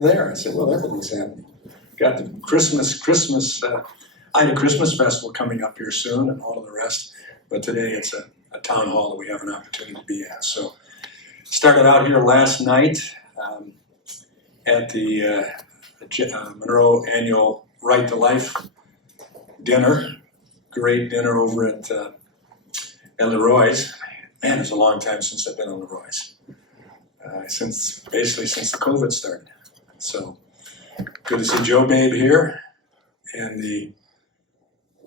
there. I said, well, everything's happening. Got the Christmas, I had a Christmas festival coming up here soon and all of the rest. But today it's a town hall that we have an opportunity to be at. So started out here last night at the Monroe annual Right to Life dinner. Great dinner over at Leroy's. Man, it's a long time since I've been on Leroy's. Basically since the COVID started. So good to see Joe Babe here and the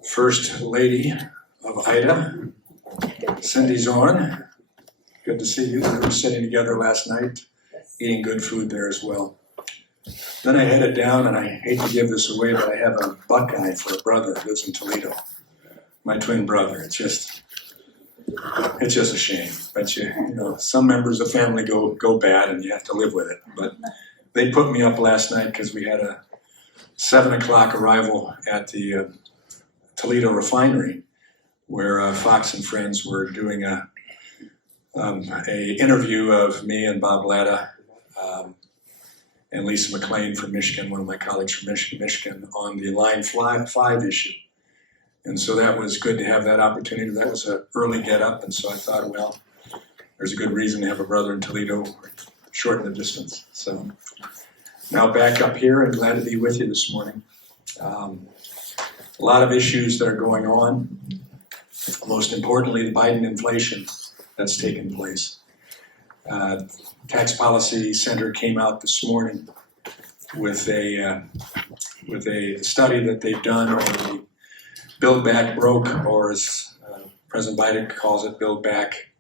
First Lady of Ida, Cindy Zorn. Good to see you. We were sitting together last night, eating good food there as well. Then I headed down, and I hate to give this away, but I have a Buckeye for a brother who lives in Toledo. My twin brother. It's just a shame. But you know, some members of family go bad, and you have to live with it. But they put me up last night because we had a 7 o'clock arrival at the Toledo refinery, where Fox and Friends were doing a interview of me and Bob Latta and Lisa McClain from Michigan, one of my colleagues from Michigan, on the Line 5 issue. And so that was good to have that opportunity. That was an early get-up, and so I thought, well, there's a good reason to have a brother in Toledo, shorten the distance. So now back up here and glad to be with you this morning. A lot of issues that are going on. Most importantly, the Biden inflation that's taken place. Tax Policy Center came out this morning with a study that they've done on the Build Back Broke, or as President Biden calls it, Build Back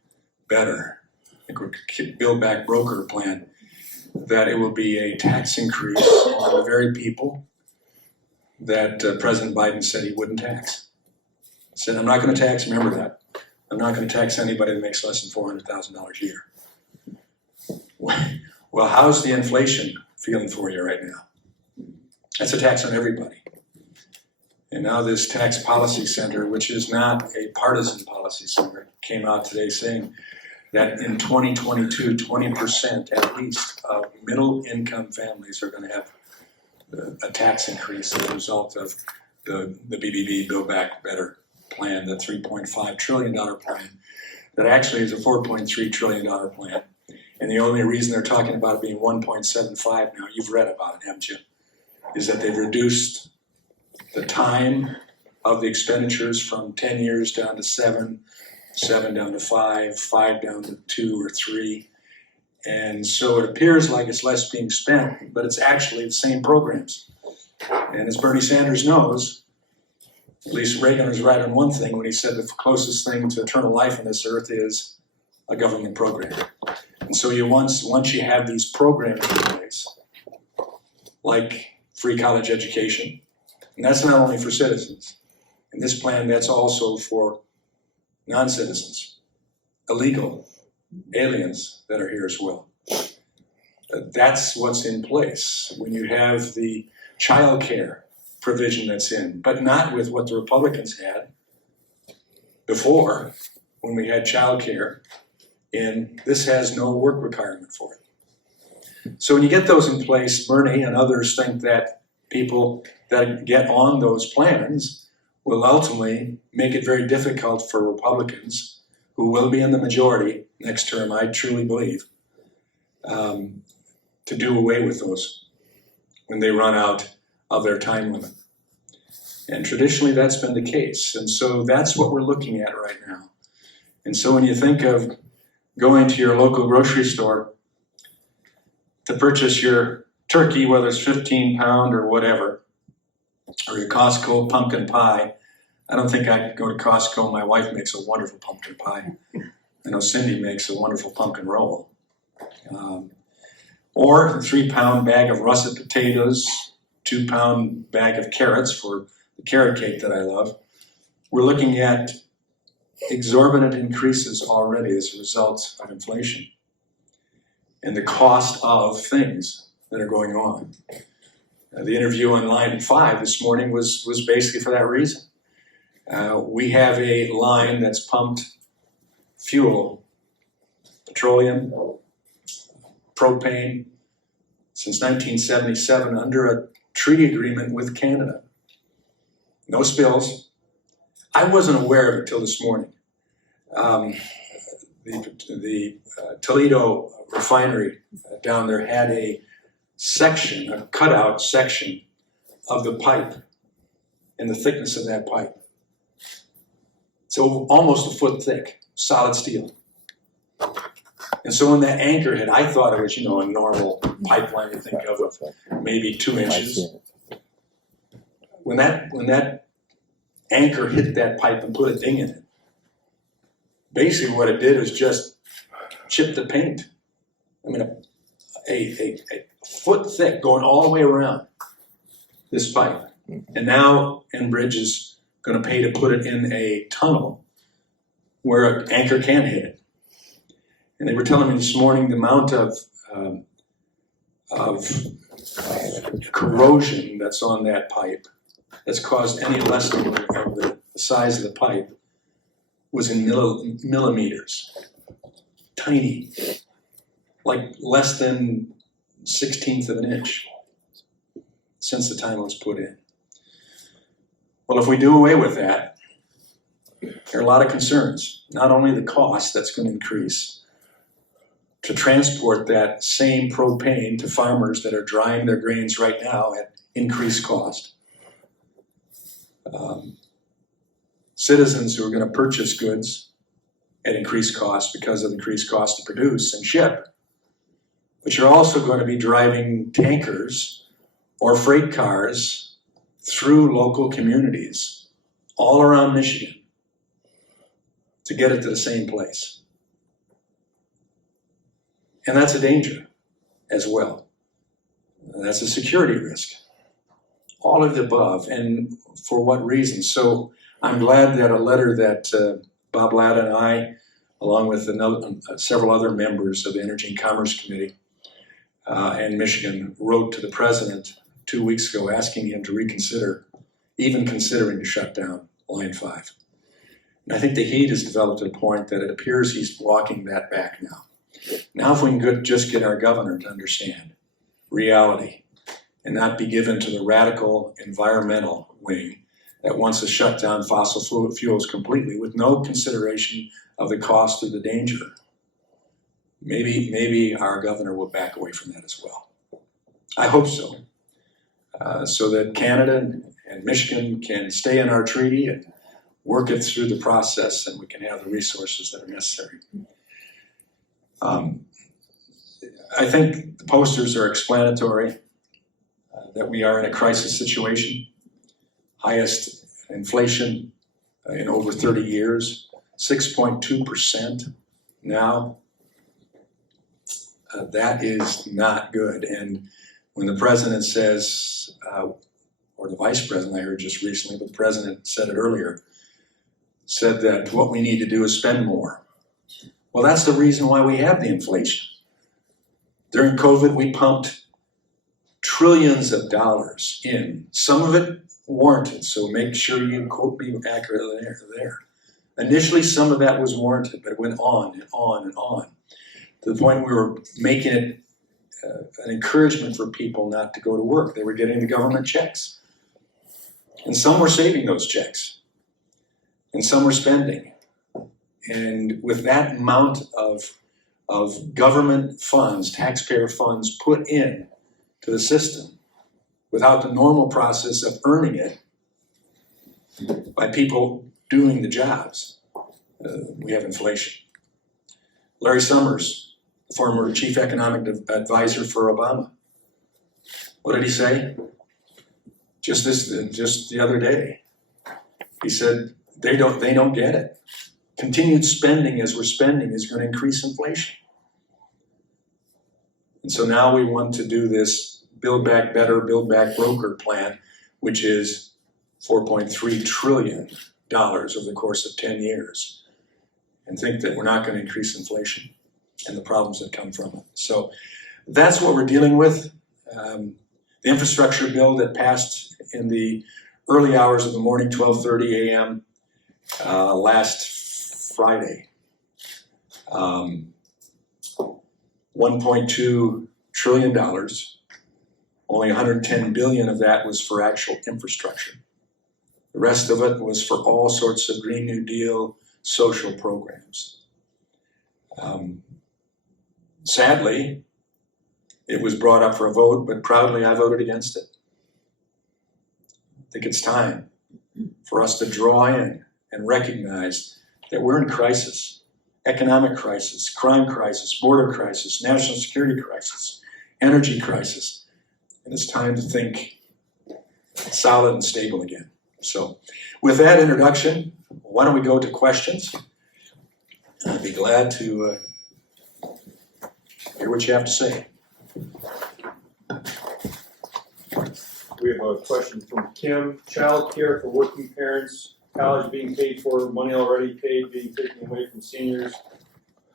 Better. I think we're Build Back Broker plan. That it will be a tax increase on the very people that President Biden said he wouldn't tax. He said, I'm not going to tax, remember that. I'm not going to tax anybody that makes less than $400,000 a year. Well, how's the inflation feeling for you right now? That's a tax on everybody. And now this Tax Policy Center, which is not a partisan policy center, came out today saying that in 2022, 20% at least of middle-income families are going to have a tax increase as a result of the BBB, Build Back Better plan, the $3.5 trillion plan, that actually is a $4.3 trillion plan. And the only reason they're talking about it being 1.75 now, you've read about it, haven't you, is that they've reduced the time of the expenditures from 10 years down to 7 down to 5, 5 down to 2 or 3. And so it appears like it's less being spent, but it's actually the same programs. And as Bernie Sanders knows, at least Reagan was right on one thing when he said the closest thing to eternal life on this earth is a government program. And so once you have these programs in place, like free college education, and that's not only for citizens. In this plan, that's also for non-citizens, illegal aliens that are here as well. That's what's in place. When you have the child care provision that's in, but not with what the Republicans had before, when we had child care, and this has no work requirement for it. So when you get those in place, Bernie and others think that people that get on those plans will ultimately make it very difficult for Republicans, who will be in the majority next term, I truly believe, to do away with those when they run out of their time limit. And traditionally that's been the case. And so that's what we're looking at right now. And so when you think of going to your local grocery store to purchase your turkey, whether it's 15-pound or whatever, or your Costco pumpkin pie, I don't think I could go to Costco. My wife makes a wonderful pumpkin pie. I know Cindy makes a wonderful pumpkin roll. Or a 3-pound bag of russet potatoes, 2-pound bag of carrots for the carrot cake that I love. We're looking at exorbitant increases already as a result of inflation and the cost of things that are going on. The interview on Line 5 this morning was basically for that reason. We have a line that's pumped fuel, petroleum, propane, since 1977 under a treaty agreement with Canada. No spills. I wasn't aware of it till this morning. The Toledo refinery down there had a section, a cutout section of the pipe and the thickness of that pipe. So almost a foot thick, solid steel. And so when that anchor hit, I thought it was, you know, a normal pipeline you think of maybe 2 inches. When that anchor hit that pipe and put a ding in it, basically what it did was just chip the paint. I mean, a foot thick going all the way around this pipe. And now Enbridge is going to pay to put it in a tunnel where an anchor can't hit it. And they were telling me this morning the amount of corrosion that's on that pipe that's caused any lessening of the size of the pipe was in millimeters. Tiny, like less than 1/16 of an inch since the time it was put in. Well, if we do away with that, there are a lot of concerns. Not only the cost that's going to increase to transport that same propane to farmers that are drying their grains right now at increased cost. Citizens who are going to purchase goods at increased cost because of increased cost to produce and ship, but you're also going to be driving tankers or freight cars through local communities all around Michigan to get it to the same place. And that's a danger as well. That's a security risk. All of the above, and for what reason? So I'm glad that a letter that Bob Latta and I, along with several other members of the Energy and Commerce Committee and Michigan, wrote to the president 2 weeks ago asking him to reconsider, even considering to shut down Line 5. And I think the heat has developed to the point that it appears he's walking that back now. Now if we can just get our governor to understand reality and not be given to the radical environmental wing that wants to shut down fossil fuels completely with no consideration of the cost or the danger. Maybe our governor will back away from that as well. I hope so. So that Canada and Michigan can stay in our treaty and work it through the process and we can have the resources that are necessary. I think the posters are explanatory that we are in a crisis situation. Highest inflation in over 30 years, 6.2% now. That is not good. And when the president says, or the vice president, I heard just recently, but the president said it earlier, said that what we need to do is spend more. Well, that's the reason why we have the inflation. During COVID, we pumped trillions of dollars in, some of it warranted, so make sure you quote me accurately there. Initially, some of that was warranted, but it went on and on and on, to the point we were making it an encouragement for people not to go to work. They were getting the government checks. And some were saving those checks, and some were spending. And with that amount of government funds, taxpayer funds put in to the system without the normal process of earning it by people doing the jobs, we have inflation. Larry Summers, former chief economic advisor for Obama, what did he say? Just the other day, he said they don't get it. Continued spending as we're spending is going to increase inflation. And so now we want to do this Build Back Better, Build Back Broker plan, which is $4.3 trillion over the course of 10 years, and think that we're not going to increase inflation and the problems that come from it. So that's what we're dealing with. The infrastructure bill that passed in the early hours of the morning, 12:30 a.m. Last Friday. $1.2 trillion Only 110 billion of that was for actual infrastructure. The rest of it was for all sorts of Green New Deal social programs. Sadly, it was brought up for a vote, but proudly I voted against it. I think it's time for us to draw in and recognize that we're in crisis. Economic crisis, crime crisis, border crisis, national security crisis, energy crisis. And it's time to think solid and stable again. So with that introduction, why don't we go to questions? I'd be glad to hear what you have to say. We have a question from Kim. Child care for working parents, college being paid for, money already paid being taken away from seniors,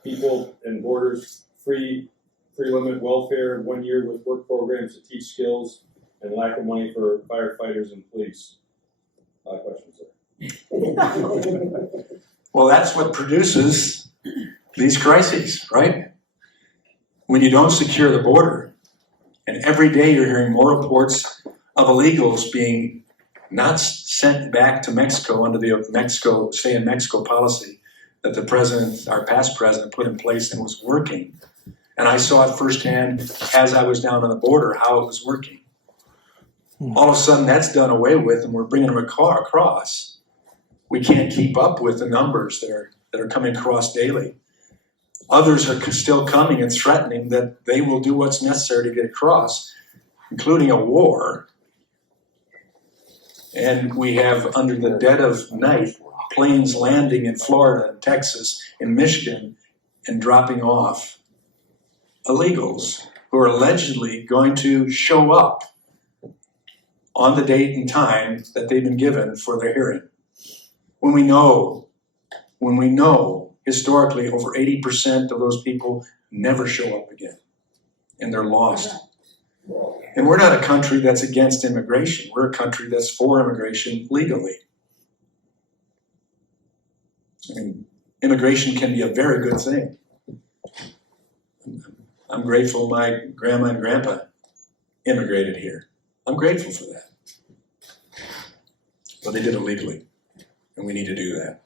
people and borders, free limit welfare, 1 year with work programs to teach skills, and lack of money for firefighters and police. Questions there. Well, that's what produces these crises, right? When you don't secure the border, and every day you're hearing more reports of illegals being not sent back to Mexico under the Mexico, stay in Mexico policy that the president, our past president, put in place and was working. And I saw it firsthand as I was down on the border, how it was working. All of a sudden that's done away with and we're bringing them across. We can't keep up with the numbers that are coming across daily. Others are still coming and threatening that they will do what's necessary to get across, including a war. And we have, under the dead of night, planes landing in Florida and Texas and Michigan and dropping off illegals who are allegedly going to show up on the date and time that they've been given for their hearing. When we know historically over 80% of those people never show up again and they're lost. And we're not a country that's against immigration. We're a country that's for immigration legally. I mean, immigration can be a very good thing. I'm grateful my grandma and grandpa immigrated here. I'm grateful for that. But they did it legally, and we need to do that.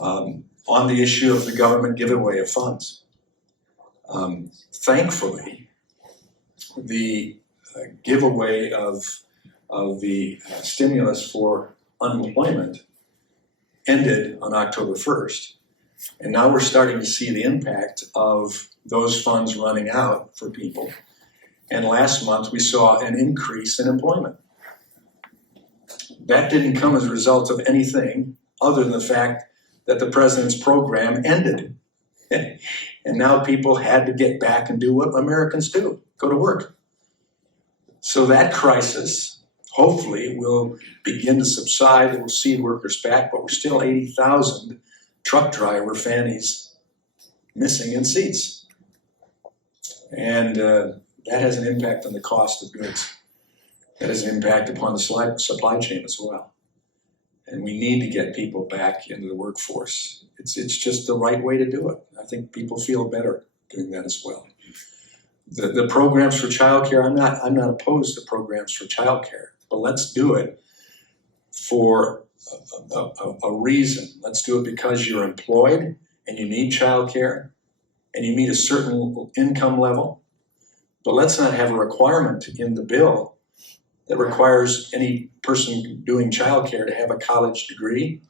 On the issue of the government giveaway of funds, thankfully, the giveaway of the stimulus for unemployment ended on October 1st. And now we're starting to see the impact of those funds running out for people. And last month we saw an increase in employment. That didn't come as a result of anything other than the fact that the president's program ended. And now people had to get back and do what Americans do, go to work. So that crisis, hopefully, will begin to subside and we'll see workers back, but we're still 80,000 truck driver fannies missing in seats. And that has an impact on the cost of goods. That has an impact upon the supply chain as well. And we need to get people back into the workforce. It's just the right way to do it. I think people feel better doing that as well. The programs for childcare, I'm not opposed to programs for childcare, but let's do it for a reason. Let's do it because you're employed and you need childcare and you meet a certain income level. But let's not have a requirement in the bill that requires any person doing childcare to have a college degree.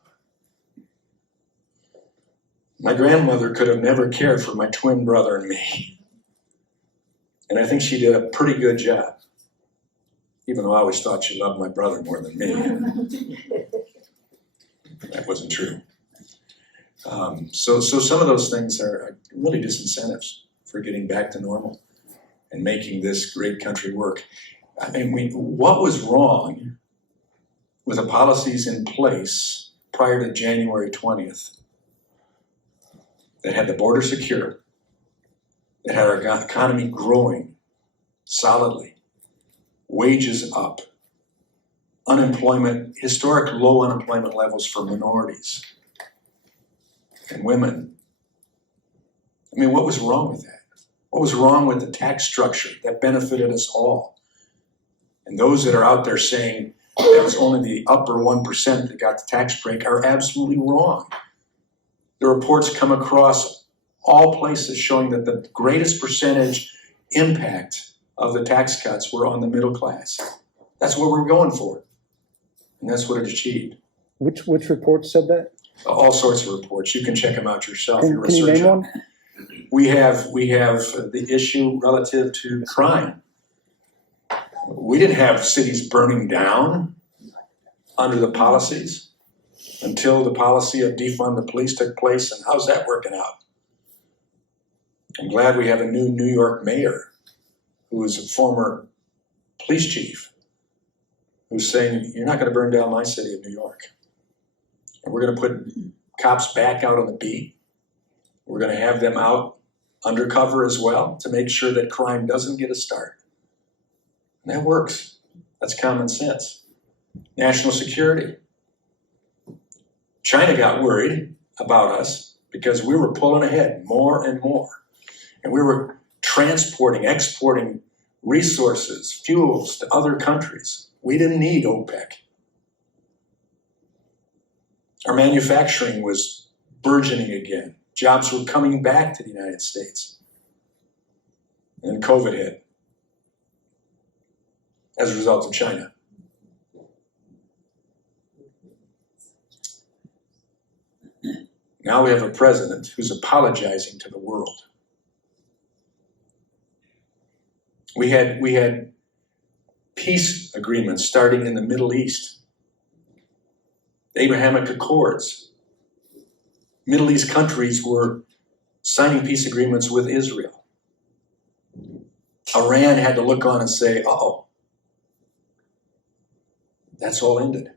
My grandmother could have never cared for my twin brother and me. And I think she did a pretty good job, even though I always thought she loved my brother more than me. That wasn't true. So some of those things are really disincentives for getting back to normal and making this great country work. I mean, what was wrong with the policies in place prior to January 20th that had the border secure, that had our economy growing solidly, wages up, unemployment, historic low unemployment levels for minorities and women? I mean, what was wrong with that? What was wrong with the tax structure that benefited us all? And those that are out there saying that was only the upper 1% that got the tax break are absolutely wrong. The reports come across all places showing that the greatest percentage impact of the tax cuts were on the middle class. That's what we're going for. And that's what it achieved. Which report said that? All sorts of reports. You can check them out yourself. Can you name one? We have the issue relative to crime. We didn't have cities burning down under the policies until the policy of defund the police took place. And how's that working out? I'm glad we have a new New York mayor who is a former police chief who's saying, you're not going to burn down my city of New York. And we're going to put cops back out on the beat. We're going to have them out undercover as well to make sure that crime doesn't get a start. And that works. That's common sense. National security. China got worried about us because we were pulling ahead more and more. And we were transporting, exporting resources, fuels to other countries. We didn't need OPEC. Our manufacturing was burgeoning again. Jobs were coming back to the United States. And then COVID hit as a result of China. Now we have a president who's apologizing to the world. We had peace agreements starting in the Middle East. The Abrahamic Accords. Middle East countries were signing peace agreements with Israel. Iran had to look on and say, uh-oh, that's all ended.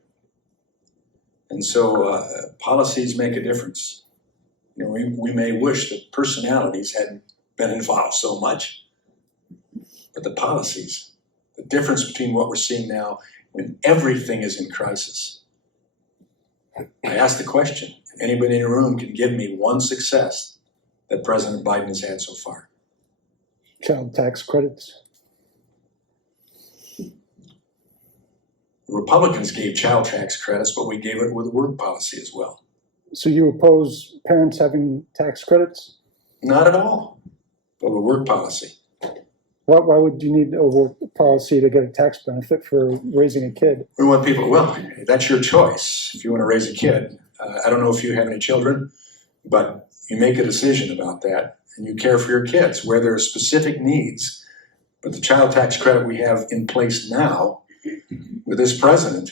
And so policies make a difference. You know, we may wish that personalities hadn't been involved so much, but the policies, the difference between what we're seeing now when everything is in crisis. I asked the question, if anybody in the room can give me one success that President Biden has had so far? Child tax credits. The Republicans gave child tax credits, but we gave it with a work policy as well. So you oppose parents having tax credits? Not at all, but with work policy. Why would you need a work policy to get a tax benefit for raising a kid? We want people, well, that's your choice. If you want to raise a kid, I don't know if you have any children, but you make a decision about that and you care for your kids where there are specific needs. But the child tax credit we have in place now with this president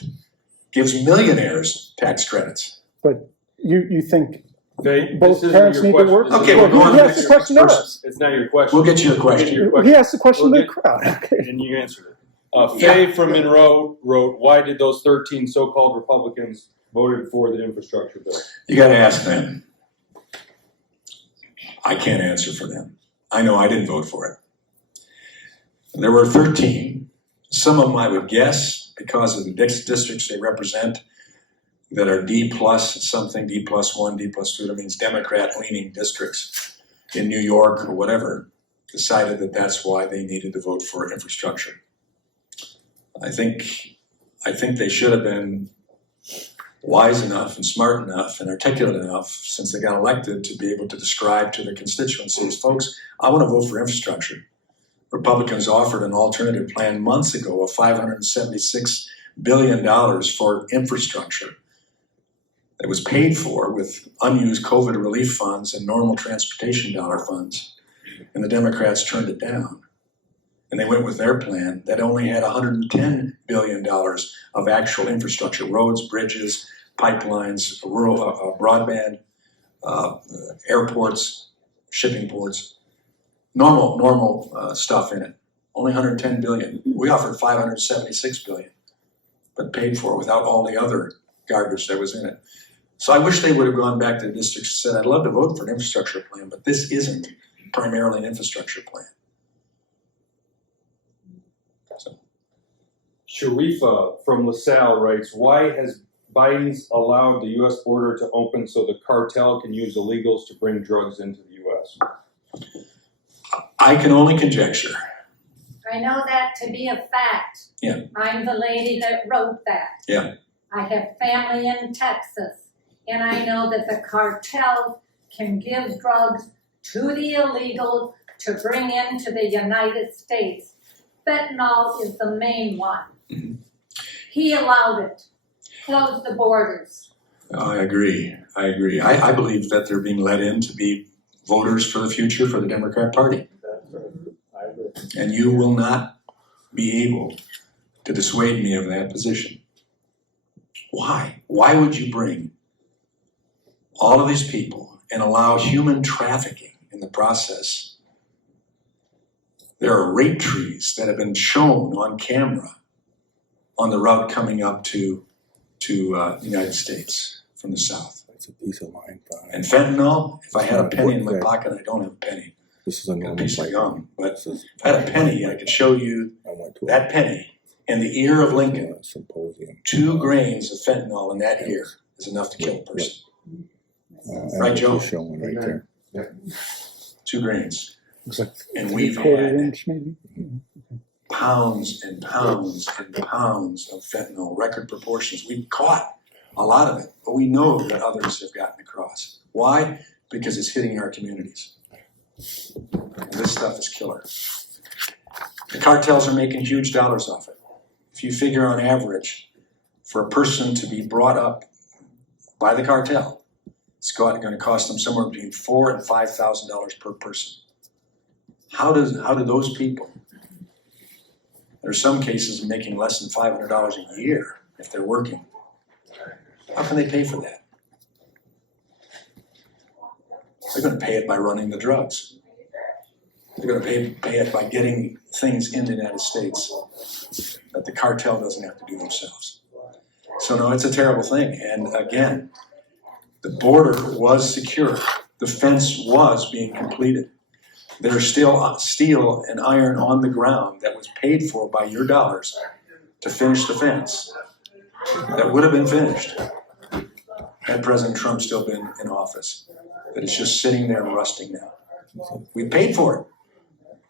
gives millionaires tax credits. But you think This both isn't parents your need to question. work? Okay, we're going He to asked the question to us. It's not your question. We'll get you a We'll question. get you your He asked the question We'll to the crowd. Okay. And you answered it. Faye from Monroe wrote, why did those 13 so-called Republicans voted for the infrastructure bill? You got to ask them. I can't answer for them. I know I didn't vote for it. There were 13. Some of them I would guess because of the districts they represent that are D plus something, D plus 1, D plus 2, that means Democrat-leaning districts in New York or whatever, decided that that's why they needed to vote for infrastructure. I think they should have been wise enough and smart enough and articulate enough since they got elected to be able to describe to their constituencies, folks, I want to vote for infrastructure. Republicans offered an alternative plan months ago of $576 billion for infrastructure that was paid for with unused COVID relief funds and normal transportation dollar funds. And the Democrats turned it down. And they went with their plan that only had $110 billion of actual infrastructure, roads, bridges, pipelines, rural broadband, airports, shipping ports, normal stuff in it. Only $110 billion. We offered $576 billion, but paid for without all the other garbage that was in it. So I wish they would have gone back to the districts and said, I'd love to vote for an infrastructure plan, but this isn't primarily an infrastructure plan. Sharifa from LaSalle writes, why has Biden's allowed the U.S. border to open so the cartel can use illegals to bring drugs into the U.S.? I can only conjecture. I know that to be a fact. Yeah. I'm the lady that wrote that. Yeah. I have family in Texas, and I know that the cartels can give drugs to the illegals to bring into the United States. Fentanyl is the main one. Mm-hmm. He allowed it. Closed the borders. I agree. I believe that they're being let in to be voters for the future for the Democrat Party. I agree. And you will not be able to dissuade me of that position. Why? Why would you bring all of these people and allow human trafficking in the process? There are rape trees that have been shown on camera on the route coming up to the United States from the south. It's a piece of mine. And fentanyl, if I had a penny in my pocket, I don't have a penny, This is a a normal piece of bike. gum, but This is- if I had a penny, I could show you I went to that penny in the ear of Lincoln. a symposium. 2 grains of fentanyl in that ear is enough to kill a person. Right, Joe? Showing right there. 2 grains. Looks like And we've quarter had inch maybe. pounds and pounds and pounds of fentanyl, record proportions. We've caught a lot of it, but we know that others have gotten across. Why? Because it's hitting our communities. And this stuff is killer. The cartels are making huge dollars off it. If you figure on average, for a person to be brought up by the cartel, it's going to cost them somewhere between $4,000 and $5,000 per person. How do those people, there are some cases making less than $500 a year if they're working, how can they pay for that? They're going to pay it by running the drugs. They're going to pay it by getting things in the United States that the cartel doesn't have to do themselves. So no, it's a terrible thing. And again, the border was secure. The fence was being completed. There's still steel and iron on the ground that was paid for by your dollars to finish the fence that would have been finished had President Trump still been in office. But it's just sitting there and rusting now. We paid for it.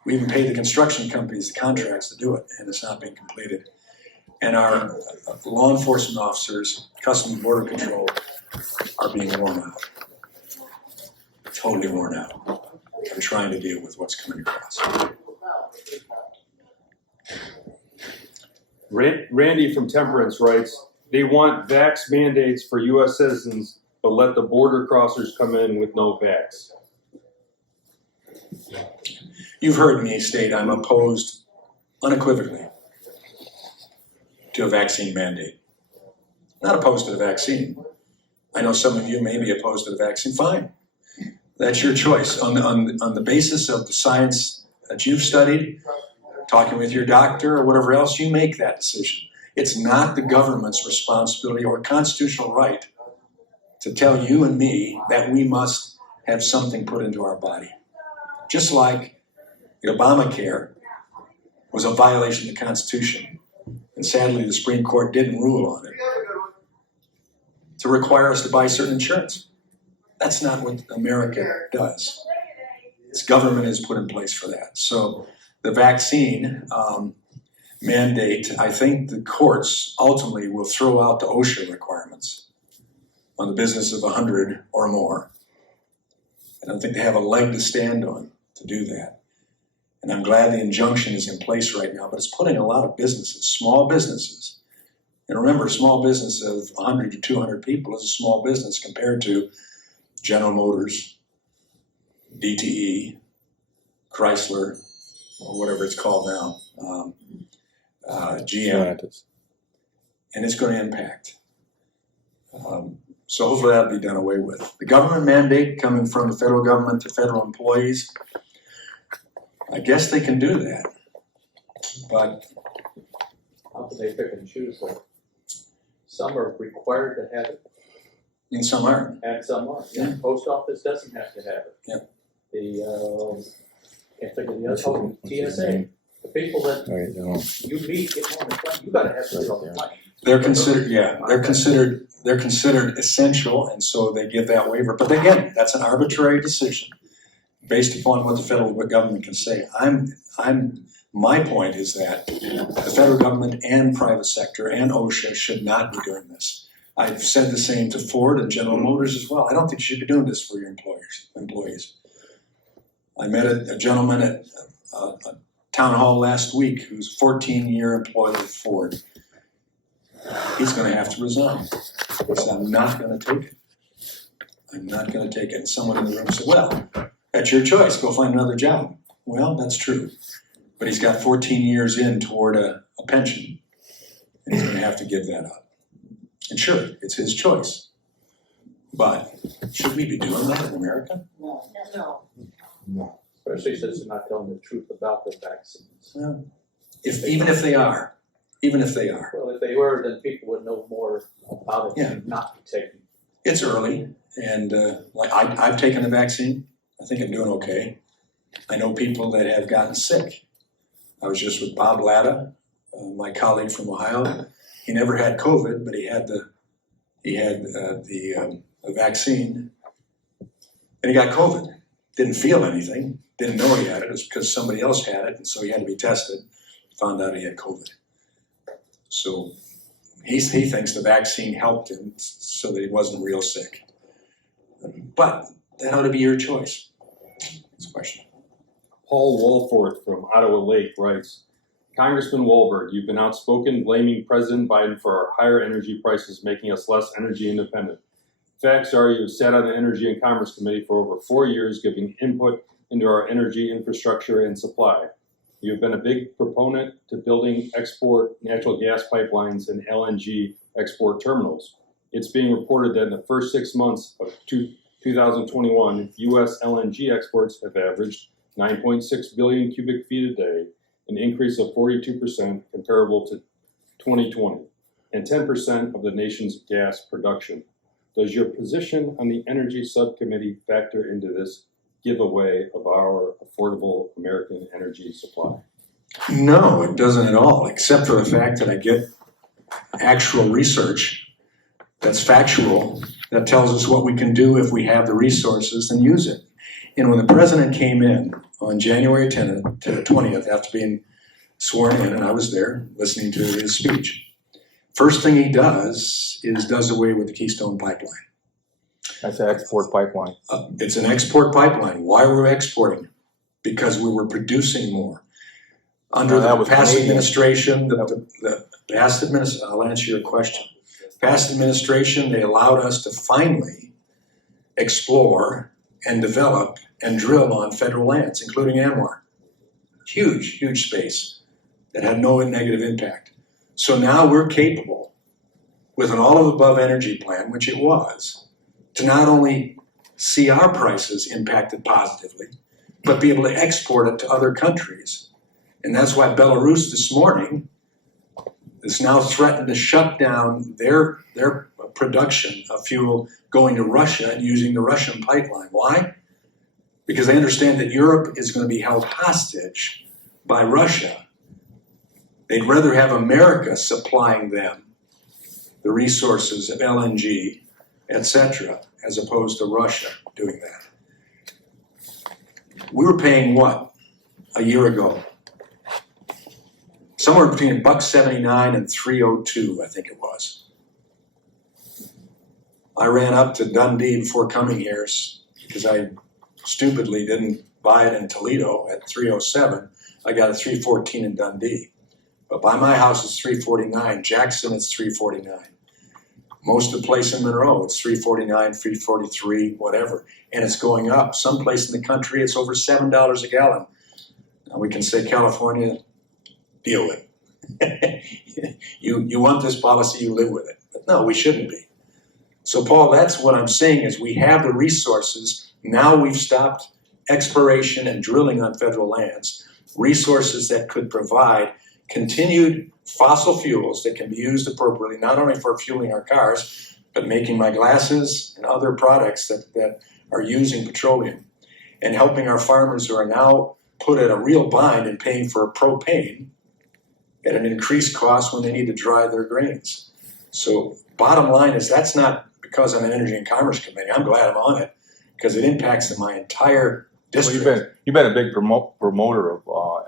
We even paid the construction companies the contracts to do it, and it's not being completed. And our law enforcement officers, Customs and Border Control, are being worn out. Totally worn out. I'm trying to deal with what's coming across. Randy from Temperance writes, they want vax mandates for U.S. citizens, but let the border crossers come in with no vax. You've heard me state I'm opposed unequivocally to a vaccine mandate. Not opposed to the vaccine. I know some of you may be opposed to the vaccine. Fine. That's your choice. On the basis of the science that you've studied, talking with your doctor or whatever else, you make that decision. It's not the government's responsibility or constitutional right to tell you and me that we must have something put into our body. Just like the Obamacare was a violation of the Constitution, and sadly the Supreme Court didn't rule on it, to require us to buy certain insurance. That's not what America does. Its government is put in place for that. So the vaccine mandate, I think the courts ultimately will throw out the OSHA requirements on the business of 100 or more. I don't think they have a leg to stand on to do that. And I'm glad the injunction is in place right now, but it's putting a lot of businesses, small businesses. And remember, a small business of 100 to 200 people is a small business compared to General Motors, DTE, Chrysler, or whatever it's called now, GM, and it's going to impact. So hopefully that'll be done away with. The government mandate coming from the federal government to federal employees, I guess they can do that, but How can they pick and choose though? Some are required to have it in some aren't. and some aren't. Yeah. Post office doesn't have to have it. Yeah. The, can't think of the other, oh, TSA, the people that Right, no. you meet, get on the plane, you gotta have it on the plane. They're considered essential, and so they give that waiver. But again, that's an arbitrary decision based upon what the federal government can say. I'm My point is that the federal government and private sector and OSHA should not be doing this. I've said the same to Ford and General Motors as well. I don't think you should be doing this for your employees. I met a gentleman at a town hall last week who's a 14-year employee of Ford. He's going to have to resign. He said, I'm not going to take it. I'm not going to take it. And someone in the room said, well, that's your choice. Go find another job. Well, that's true. But he's got 14 years in toward a pension, and he's going to have to give that up. And sure, it's his choice. But should we be doing that in America? No. Especially since they're not telling the truth about the vaccines. Well, even if they are. Well, if they were, then people would know more about it Yeah. and not be taken. It's early, and I've taken the vaccine. I think I'm doing okay. I know people that have gotten sick. I was just with Bob Latta, my colleague from Ohio. He never had COVID, but he had the vaccine, and he got COVID. Didn't feel anything. Didn't know he had it. It was because somebody else had it, and so he had to be tested. Found out he had COVID. So he thinks the vaccine helped him so that he wasn't real sick. But that ought to be your choice. Next question. Paul Walforth from Ottawa Lake writes, Congressman Walberg, you've been outspoken blaming President Biden for our higher energy prices making us less energy independent. Facts are you have sat on the Energy and Commerce Committee for over 4 years giving input into our energy infrastructure and supply. You have been a big proponent to building export natural gas pipelines and LNG export terminals. It's being reported that in the first 6 months of 2021, U.S. LNG exports have averaged 9.6 billion cubic feet a day, an increase of 42% comparable to 2020, and 10% of the nation's gas production. Does your position on the Energy Subcommittee factor into this giveaway of our affordable American energy supply? No, it doesn't at all, except for the fact that I get actual research that's factual, that tells us what we can do if we have the resources and use it. And when the president came in on January 10th to the 20th, after being sworn in, and I was there listening to his speech, first thing he does is does away with the Keystone Pipeline. That's an export pipeline. It's an export pipeline. Why were we exporting? Because we were producing more. Under that the was past Canadian. administration, the past administration, I'll answer your question. Past administration, they allowed us to finally explore and develop and drill on federal lands, including ANWR. Huge, huge space that had no negative impact. So now we're capable, with an all-of-above energy plan, which it was, to not only see our prices impacted positively, but be able to export it to other countries. And that's why Belarus this morning is now threatened to shut down their production of fuel going to Russia and using the Russian pipeline. Why? Because they understand that Europe is going to be held hostage by Russia. They'd rather have America supplying them the resources of LNG, etc., as opposed to Russia doing that. We were paying what a year ago? Somewhere between $1.79 and $3.02, I think it was. I ran up to Dundee before coming here because I stupidly didn't buy it in Toledo at $3.07. I got a $3.14 in Dundee. But by my house, it's $3.49. Jackson, it's $3.49. Most of the place in Monroe, it's $3.49, $3.43, whatever. And it's going up. Someplace in the country, it's over $7 a gallon. Now we can say, California, deal with it. You want this policy, you live with it. But no, we shouldn't be. So Paul, that's what I'm saying is we have the resources. Now we've stopped exploration and drilling on federal lands. Resources that could provide continued fossil fuels that can be used appropriately, not only for fueling our cars, but making my glasses and other products that are using petroleum, and helping our farmers who are now put at a real bind in paying for propane at an increased cost when they need to dry their grains. So bottom line is that's not because I'm an Energy and Commerce Committee. I'm glad I'm on it because it impacts my entire district. Well, you've been a big promoter of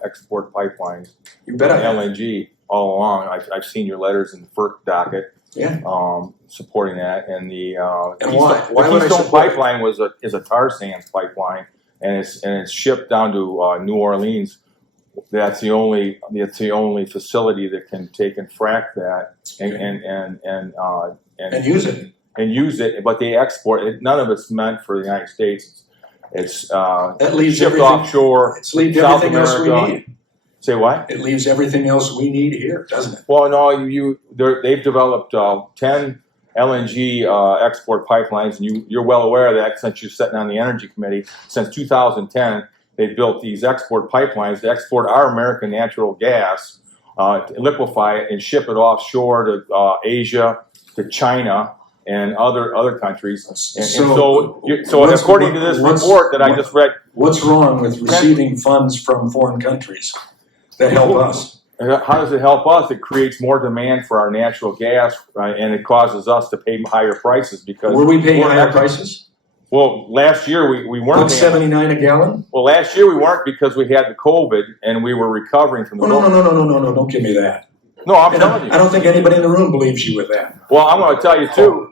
export pipelines, You bet I have. LNG all along. I've seen your letters in the FERC docket. Yeah. Supporting that, and the And why? Why the would I Keystone support it? pipeline is a tar sands pipeline, and it's shipped down to New Orleans. That's the only facility that can take and frack that And use it. and use it, but they export it. None of it's meant for the United States. It's That leaves shipped everything. offshore. It's leaves South everything else we America. need. Say what? It leaves everything else we need here, doesn't it? Well, no, they've developed 10 LNG export pipelines, and you're well aware of that since you're sitting on the Energy Committee. Since 2010, they've built these export pipelines to export our American natural gas, liquefy it, and ship it offshore to Asia, to China, and other countries. And so what's- according to this what's- report that I just read, What's wrong with receiving funds from foreign countries that help us? how does it help us? It creates more demand for our natural gas, and it causes us to pay higher prices because Were we paying we're higher not- prices? Well, last year we weren't. Buck 79 a gallon? Well, last year we weren't because we had the COVID and we were recovering from the. Oh, no, don't give me that. No, I'm And telling you. I don't think anybody in the room believes you with that. Well, I'm going to tell you too.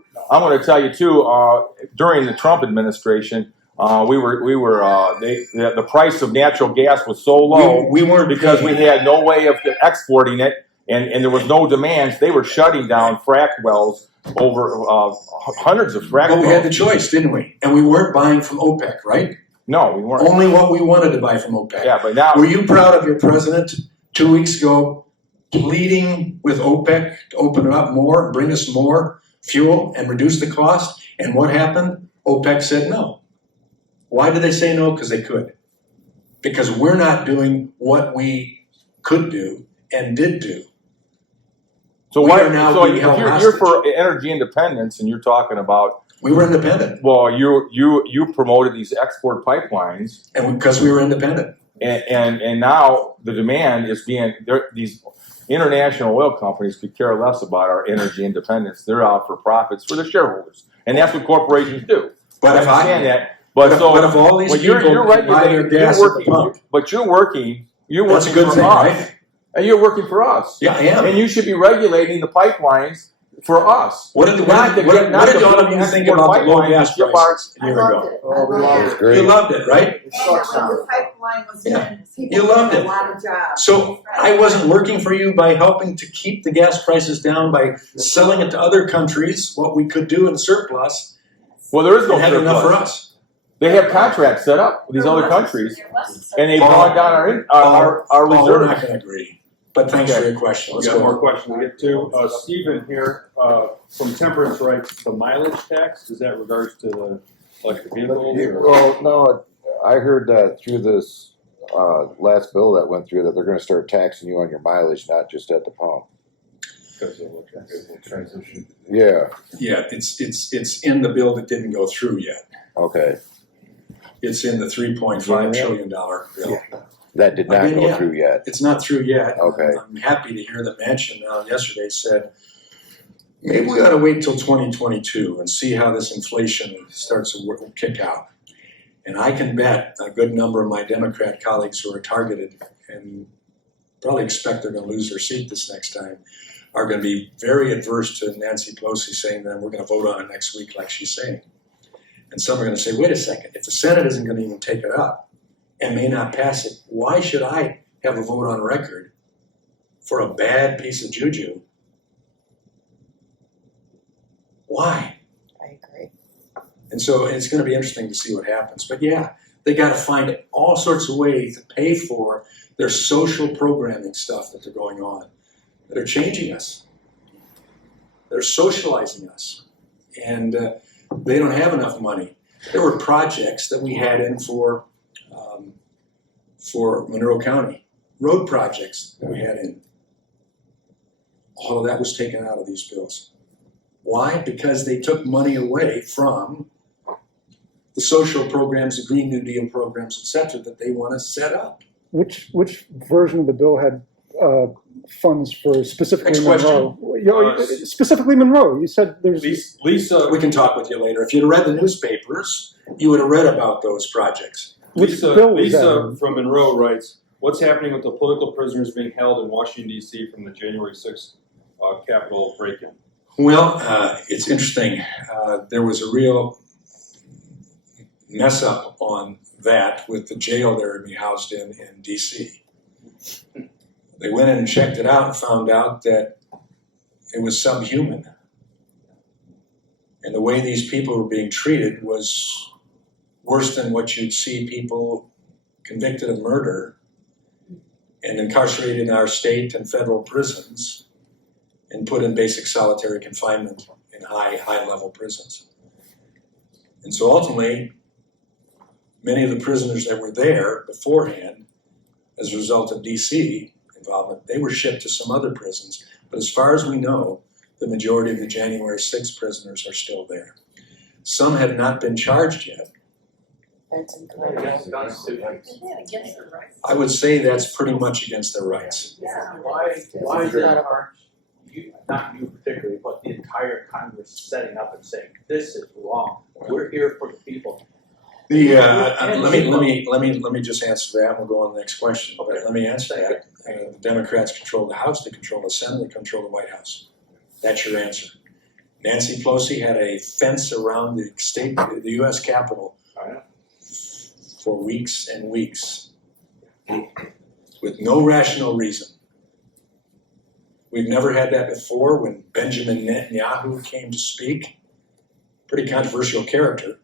During the Trump administration, the price of natural gas was so low We weren't because we paying. had no way of exporting it, and there was no demands. They were shutting down frack wells, over hundreds of frack But we had the wells. choice, didn't we? And we weren't buying from OPEC, right? No, we weren't. Only what we wanted to buy from OPEC. Yeah, but now Were you proud of your president 2 weeks ago pleading with OPEC to open it up more, and bring us more fuel and reduce the cost? And what happened? OPEC said no. Why did they say no? Because they could. Because we're not doing what we could do and did do. So We why? are now So being if held you're for hostage. energy independence, and you're talking about, We were independent, well, you promoted these export pipelines, and because we were independent. and now the demand is being these international oil companies could care less about our energy independence. They're out for profits for the shareholders, and that's what corporations do. But I if understand I, that. But but if all these well, people you're buy their regulating, gas you're at the working, pump, but you're working that's a for good thing, us, right? and you're working for us. Yeah, I am. And you should be regulating the pipelines for us. What did all of you think about the low gas prices a year ago? You loved it, right? And when the pipeline was in, You people loved did it. a lot of jobs. So I wasn't working for you by helping to keep the gas prices down by selling it to other countries, what we could do in surplus, Well, there is no and have enough for surplus. us. They have contracts set up with these other countries, and they brought down our Paul, we're not reserves. going to agree. But thanks for your question. We Let's got go more on. questions to get to. Stephen here, from Temperance Rights, the mileage tax, is that regards to the electric vehicles? or- Well, no, I heard that through this last bill that went through that they're going to start taxing you on your mileage, not just at the pump. Because of the transition. Yeah. Yeah, it's in the bill that didn't go through yet. Okay. It's in the $3.5 trillion bill. That did not Again, go yeah. through yet. It's not through yet. Okay. I'm happy to hear that Manchin yesterday said, maybe we ought to wait till 2022 and see how this inflation starts to kick out. And I can bet a good number of my Democrat colleagues who are targeted and probably expect they're going to lose their seat this next time are going to be very adverse to Nancy Pelosi saying that we're going to vote on it next week like she's saying. And some are going to say, wait a second, if the Senate isn't going to even take it up and may not pass it, why should I have a vote on record for a bad piece of juju? Why? I agree. And so it's going to be interesting to see what happens. But yeah, they got to find all sorts of ways to pay for their social programming stuff that they're going on, that are changing us. They're socializing us. And they don't have enough money. There were projects that we had in for Monroe County, road projects that we had in. All of that was taken out of these bills. Why? Because they took money away from the social programs, the Green New Deal programs, et cetera, that they want to set up. Which version of the bill had funds for specifically Next question. Monroe? Specifically Monroe. You said there's. Lisa, We can talk with you later. If you'd read the newspapers, you would have read about those projects. Which Lisa, bill was Lisa that? from Monroe writes, What's happening with the political prisoners being held in Washington D.C. from the January 6th Capitol break-in? Well, it's interesting. There was a real mess up on that with the jail they were being housed in D.C. They went in and checked it out and found out that it was subhuman. And the way these people were being treated was worse than what you'd see people convicted of murder and incarcerated in our state and federal prisons and put in basic solitary confinement in high-level prisons. And so ultimately, many of the prisoners that were there beforehand, as a result of DC involvement, they were shipped to some other prisons. But as far as we know, the majority of the January 6th prisoners are still there. Some have not been charged yet. That's incredible. I would say that's pretty much against their rights. Why aren't you, not you particularly, but the entire Congress setting up and saying, this is wrong, we're here for the people? Let me just answer that. We'll go on to the next question. But let me answer that. The Democrats control the House, they control the Senate, they control the White House. That's your answer. Nancy Pelosi had a fence around the U.S. Capitol for weeks and weeks with no rational reason. We've never had that before. When Benjamin Netanyahu came to speak, pretty controversial character,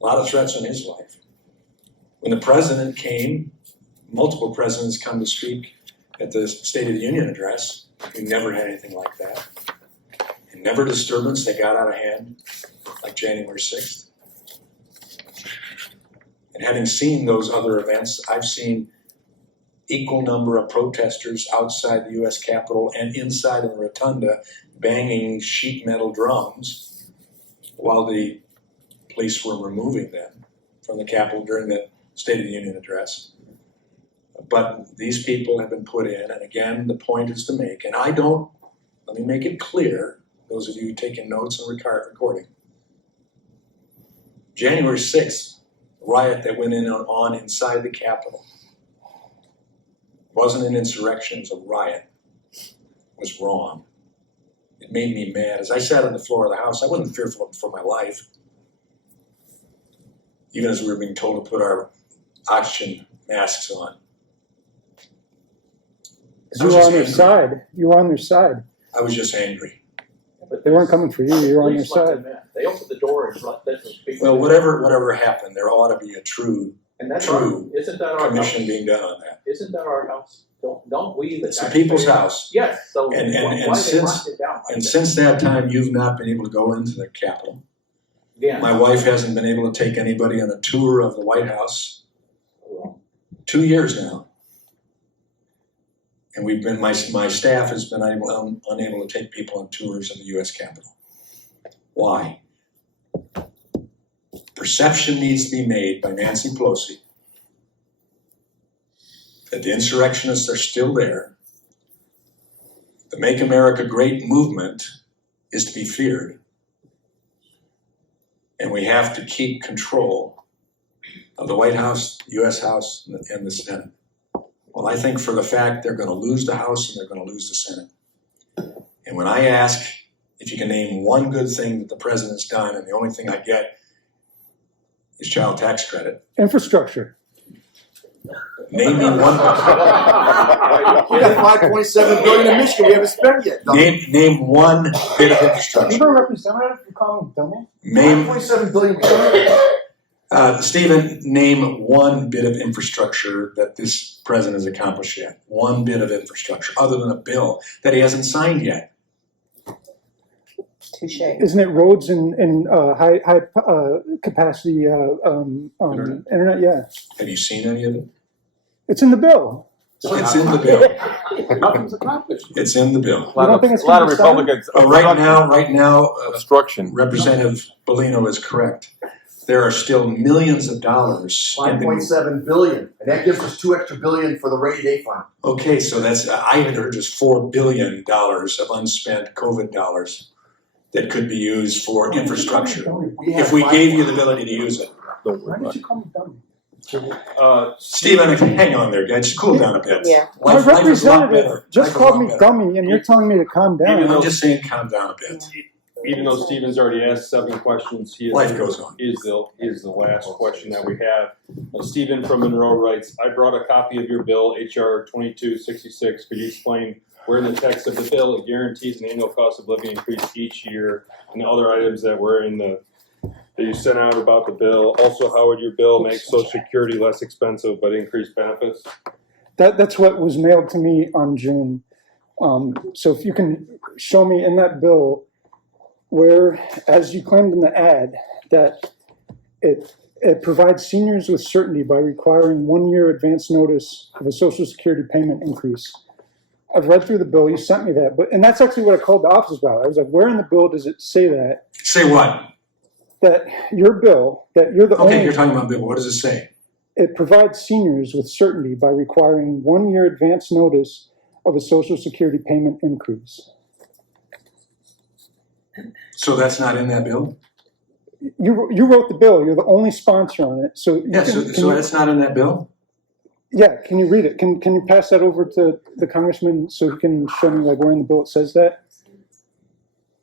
a lot of threats on his life. When the president came, multiple presidents come to speak at the State of the Union address. We never had anything like that. And never disturbance that got out of hand like January 6th. And having seen those other events, I've seen equal number of protesters outside the U.S. Capitol and inside in the rotunda banging sheet metal drums while the police were removing them from the Capitol during the State of the Union address. But these people have been put in, and again, the point is to make, and let me make it clear, those of you taking notes and recording. January 6th, riot that went on inside the Capitol, wasn't an insurrection, it was a riot. It was wrong. It made me mad. As I sat on the floor of the House, I wasn't fearful for my life. Even as we were being told to put our oxygen masks on. You were on their side. You were on their side. I was just angry. They weren't coming for you. You were on their side. They opened the door and let business people. Well, whatever happened, there ought to be a true isn't that our commission house? being done on that. Isn't that our house? Don't we? It's the people's house. Yes. So And why they locked it down? And since that time, you've not been able to go into the Capitol. Yeah. My wife hasn't been able to take anybody on a tour of the White House. 2 years now. And my staff has been unable to take people on tours of the U.S. Capitol. Why? Perception needs to be made by Nancy Pelosi that the insurrectionists are still there. The Make America Great movement is to be feared. And we have to keep control of the White House, U.S. House, and the Senate. Well, I think for the fact they're going to lose the House and they're going to lose the Senate. And when I ask if you can name one good thing that the president's done, and the only thing I get is child tax credit. Infrastructure. Name me one. We got $5.7 billion in Michigan we haven't spent yet. Name one bit of You infrastructure. don't representative for calling dummy? Name, $5.7 billion we spent. Stephen, name one bit of infrastructure that this president has accomplished yet. One bit of infrastructure, other than a bill that he hasn't signed yet. Touche. Isn't it roads and high capacity internet? Yeah, Have you seen any of it? it's in the bill. It's in the bill. Nothing's accomplished. It's in the bill. You don't think it's A lot of gonna be signed? Republicans. Right now, obstruction. Representative Bellino is correct. There are still millions of dollars. in the- $5.7 billion, and that gives us $2 extra billion for the rainy day fund. Okay, so that's, I had heard just $4 billion of unspent COVID dollars that could be used for infrastructure. If we gave you the ability to use it. Don't worry Why about did you call me dummy? Stephen, hang on there, guys, cool down a bit. Yeah. My Life is a lot representative better. just Life is a called lot me better. dummy, and you're telling me to calm down. I'm just saying, calm down a bit. Even though Stephen's already asked 7 questions, Life goes on. is the last question that we have. Stephen from Monroe writes, I brought a copy of your bill, HR 2266. Could you explain where in the text of the bill it guarantees an annual cost of living increase each year, and the other items that were in the that you sent out about the bill? Also, how would your bill make Social Security less expensive but increase benefits? That's what was mailed to me on June. So if you can show me in that bill where, as you claimed in the ad, that it provides seniors with certainty by requiring 1 year advance notice of a Social Security payment increase. I've read through the bill, you sent me that, and that's actually what I called the office about. I was like, where in the bill does it say that? Say what? That your bill, that you're the Okay, only, you're talking about bill, what does it say? it provides seniors with certainty by requiring 1 year advance notice of a Social Security payment increase. So that's not in that bill? You wrote the bill, you're the only sponsor on it, so. Yeah, so that's not in that bill? Yeah, can you read it? Can you pass that over to the congressman so he can show me like where in the bill it says that?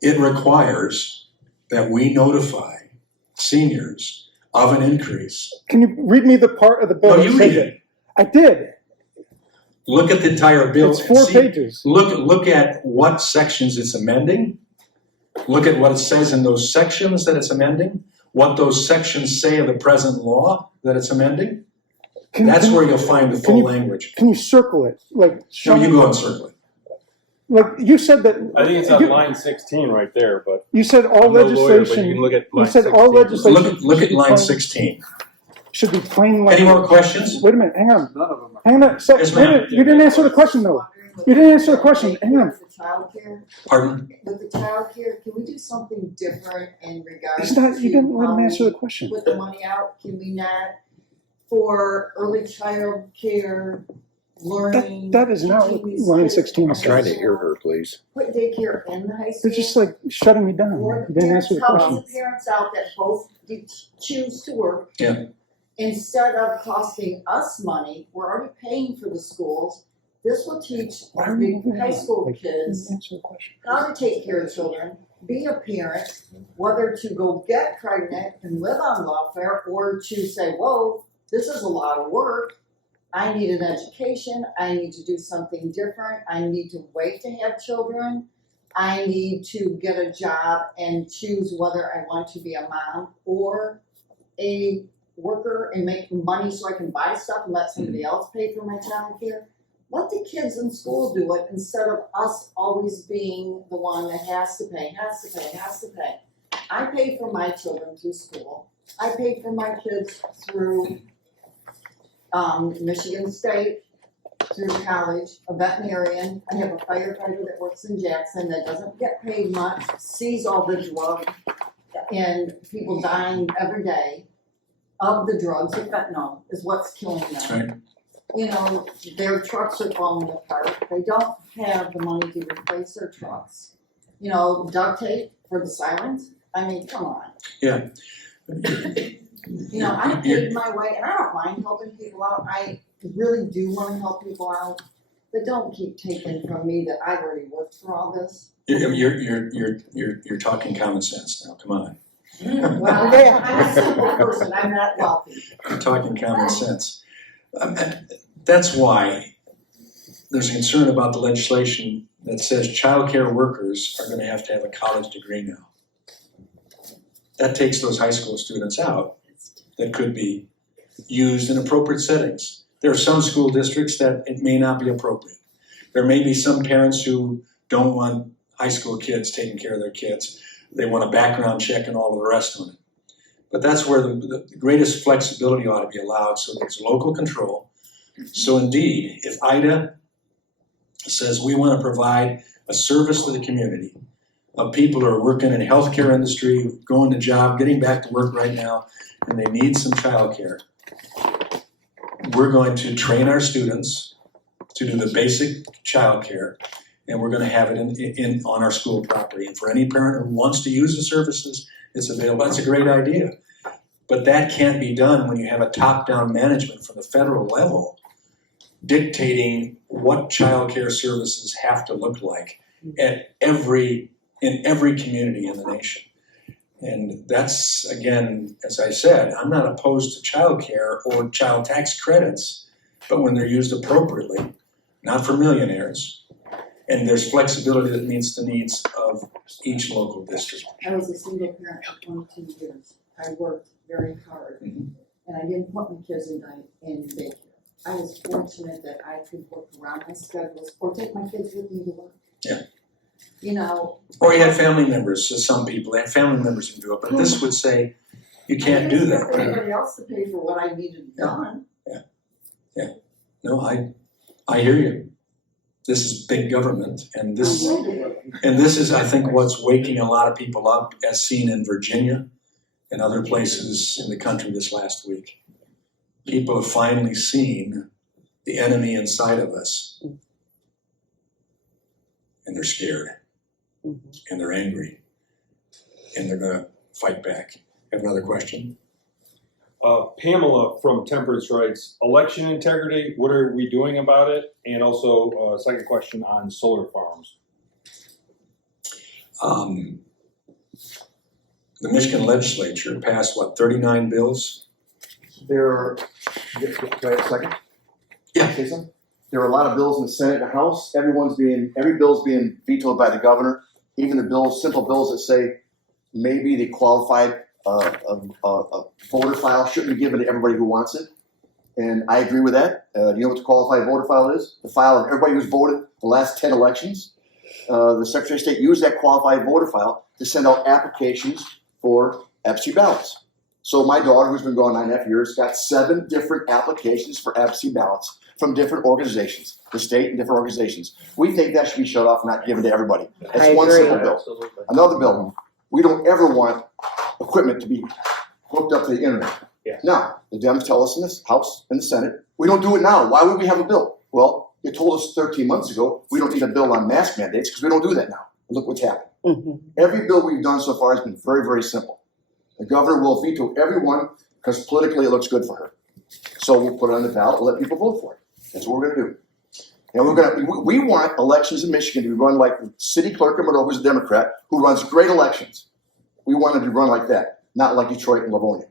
It requires that we notify seniors of an increase. Can you read me the part of the bill No, that you says read it? it. I did. Look at the entire bill. It's and 4 see- pages. Look at what sections it's amending. Look at what it says in those sections that it's amending. What those sections say of the present law that it's amending. That's where you'll find the full language. Can you circle it? Like, show No, you me, go and circle it. like you said that. I think it's on line 16 right there, but You said all I'm no lawyer, but legislation. you can look at You line said 16. all legislation. Look at should be line plain- 16. Should be plain Any more language. questions? Wait a minute, hang on. None of them are. Hang on, Yes, wait a ma'am. minute. You didn't answer the question though. You didn't answer the question. Hang on. With the childcare, Pardon? with the childcare, can we do something different in regards It's not, you to didn't let how him answer we the question. put the money out? Can we not, for early child care, learning? That is not teaching what these line kids 16 I'm says. trying to hear her, please. Put daycare in the high They're school? just like shutting me down. Or You the didn't parents, answer the helping question. the parents out that both choose to work. Yeah. Instead of costing us money, we're already paying for the schools. This will teach Why our are you big moving high on? school Like, you kids didn't answer the question. how to take care of children, be a parent, whether to go get pregnant and live on welfare or to say, whoa, this is a lot of work. I need an education. I need to do something different. I need to wait to have children. I need to get a job and choose whether I want to be a mom or a worker and make money so I can buy stuff and let somebody else pay for my child care. Let the kids in school do it instead of us always being the one that has to pay. I pay for my children through school. I pay for my kids through Michigan State, through college, a veterinarian. I have a firefighter that works in Jackson that doesn't get paid much, sees all the drugs and people dying every day of the drugs. The fentanyl is what's killing them. Right. You know, their trucks are falling apart. They don't have the money to replace their trucks. You know, duct tape for the sirens. I mean, come on. Yeah. You know, I paid my way, and I don't mind helping people out. I really do want to help people out, but don't keep taking from me that I've already worked for all this. You're talking common sense now. Come on. Well, I'm a simple person. I'm not wealthy. You're talking common sense. And that's why there's a concern about the legislation that says childcare workers are going to have a college degree now. That takes those high school students out that could be used in appropriate settings. There are some school districts that it may not be appropriate. There may be some parents who don't want high school kids taking care of their kids. They want a background check and all of the rest of it. But that's where the greatest flexibility ought to be allowed, so there's local control. So indeed, if IDA says we want to provide a service to the community of people who are working in the healthcare industry, going to job, getting back to work right now, and they need some childcare, we're going to train our students to do the basic childcare, and we're going to have it on our school property. And for any parent who wants to use the services, it's available. That's a great idea. But that can't be done when you have a top-down management from the federal level dictating what child care services have to look like in every community in the nation. And that's, again, as I said, I'm not opposed to child care or child tax credits, but when they're used appropriately, not for millionaires, and there's flexibility that meets the needs of each local district. I was a single parent for 22 years. I worked very hard, and I didn't put my kids in daycare. I was fortunate that I could work around my schedules or take my kids with me to work. Yeah. You know. Or you had family members, so some people had family members who do it, but this would say you can't do that. Anybody else to pay for what I needed done. No, I hear you. This is big government, and this is, I think, what's waking a lot of people up, as seen in Virginia and other places in the country this last week. People have finally seen the enemy inside of us, and they're scared, and they're angry, and they're going to fight back. Have another question? Pamela from Temperance Rights, election integrity, what are we doing about it? And also, second question on solar farms. The Michigan legislature passed, 39 bills? There, do I have a second? Yeah. Say something? There are a lot of bills in the Senate and the House. Every bill's being vetoed by the governor. Even the bills, simple bills that say maybe the qualified a voter file shouldn't be given to everybody who wants it. And I agree with that. Do you know what the qualified voter file is? The file of everybody who's voted the last 10 elections. The Secretary of State used that qualified voter file to send out applications for absentee ballots. So my daughter, who's been gone 9.5 years, got 7 different applications for absentee ballots from different organizations, the state and different organizations. We think that should be shut off, not given to everybody. That's one simple bill. Absolutely. Another bill, we don't ever want equipment to be hooked up to the internet. Yes. Now, the Dems tell us in the House and the Senate, we don't do it now. Why would we have a bill? Well, you told us 13 months ago we don't need a bill on mask mandates because we don't do that now. Look what's happened. Every bill we've done so far has been very, very simple. The governor will veto every one because politically it looks good for her. So we'll put it on the ballot and let people vote for it. That's what we're going to do. And we want elections in Michigan to be run like the city clerk in Monroe, who's a Democrat, who runs great elections. We want it to run like that, not like Detroit and Livonia.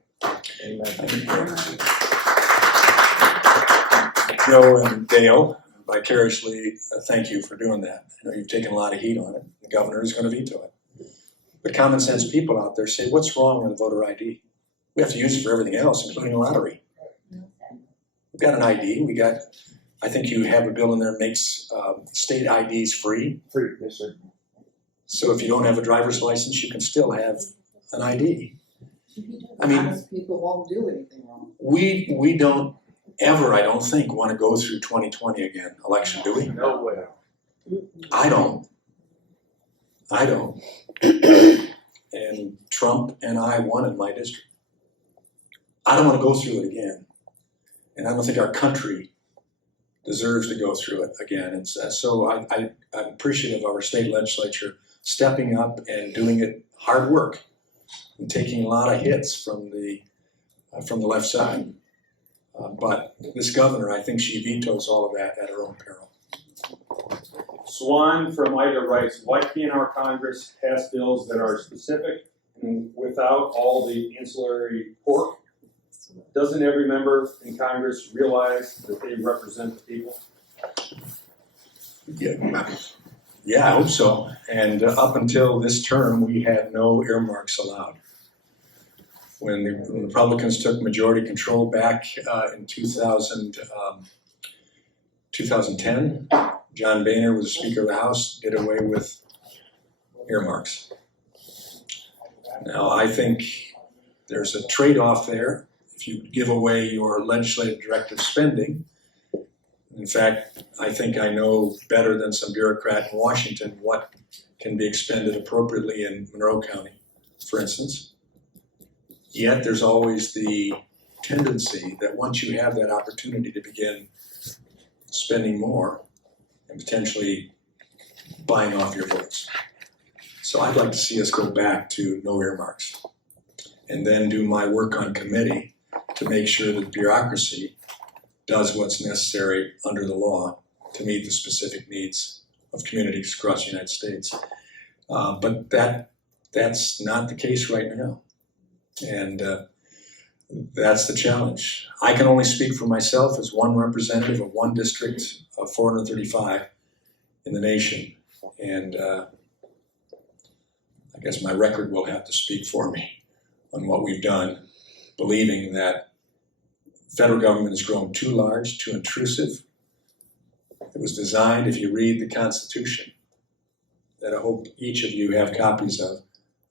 Joe and Dale, vicariously, thank you for doing that. I know you've taken a lot of heat on it. The governor is going to veto it. But common sense people out there say, what's wrong with voter ID? We have to use it for everything else, including lottery. We've got an ID. I think you have a bill in there that makes state IDs free. Free, yes, sir. So if you don't have a driver's license, you can still have an ID. I mean, Honest people won't do anything wrong. we don't ever, I don't think, want to go through 2020 again, election, do we? No way. I don't. And Trump and I won in my district. I don't want to go through it again. And I don't think our country deserves to go through it again. So I'm appreciative of our state legislature stepping up and doing it hard work and taking a lot of hits from the left side. But this governor, I think she vetoes all of that at her own peril. Swan from Ida writes, why can't our Congress pass bills that are specific and without all the ancillary pork? Doesn't every member in Congress realize that they represent the people? Yeah, I hope so. And up until this term, we had no earmarks allowed. When the Republicans took majority control back in 2010, John Boehner was the Speaker of the House, did away with earmarks. Now, I think there's a trade-off there. If you give away your legislative directive spending, in fact, I think I know better than some bureaucrat in Washington what can be expended appropriately in Monroe County, for instance. Yet there's always the tendency that once you have that opportunity to begin spending more and potentially buying off your votes. So I'd like to see us go back to no earmarks. and then do my work on committee to make sure that bureaucracy does what's necessary under the law to meet the specific needs of communities across the United States. But that's not the case right now. And that's the challenge. I can only speak for myself as one representative of one district of 435 in the nation. And I guess my record will have to speak for me on what we've done, believing that federal government has grown too large, too intrusive. It was designed, if you read the Constitution, that I hope each of you have copies of.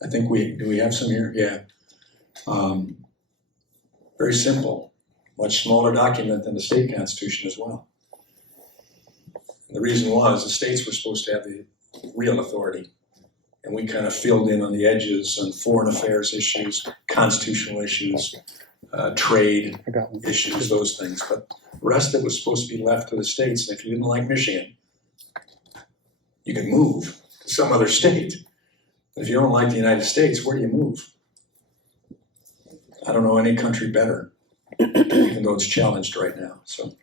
I think do we have some here? Yeah. Very simple, much smaller document than the state constitution as well. And the reason was the states were supposed to have the real authority, and we kind of filled in on the edges on foreign affairs issues, constitutional issues, trade issues, those things. But the rest of it was supposed to be left to the states, and if you didn't like Michigan, you could move to some other state. But if you don't like the United States, where do you move? I don't know any country better, even though it's challenged right now. So,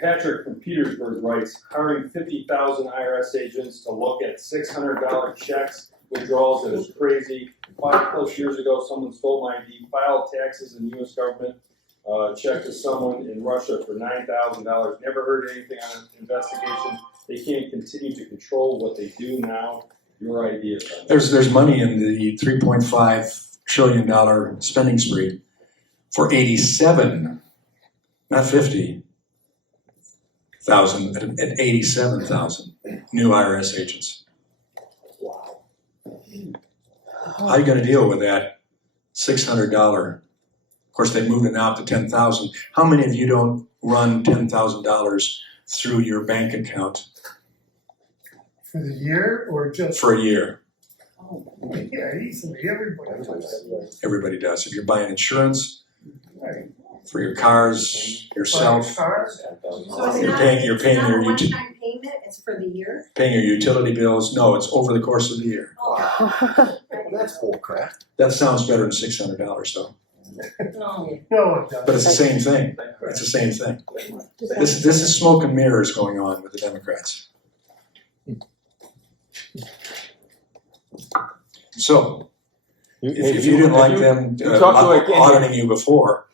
Patrick from Petersburg writes, hiring 50,000 IRS agents to look at $600 checks, withdrawals, that is crazy. 5+ years ago, someone stole my ID, filed taxes in the U.S. government, check to someone in Russia for $9,000. Never heard anything on an investigation. They can't continue to control what they do now. Your idea. There's money in the $3.5 trillion spending spree for 87, not 50,000, at 87,000 new IRS agents. Wow. How are you going to deal with that $600? Of course, they moved it now to 10,000. How many of you don't run $10,000 through your bank account For the year or just? for a year? Yeah, easily, everybody does. Everybody does. If you're buying insurance Right. for your cars, yourself, Cars? So it's you're not, paying your it's not a utility one-time payment, it's for the year? paying your utility bills. No, it's over the course of the year. Well, that's bull crap. That sounds better than $600 though. No, it doesn't. But it's the same thing. It's the same thing. This is smoke and mirrors going on with the Democrats. So, if you didn't like them auditing you before,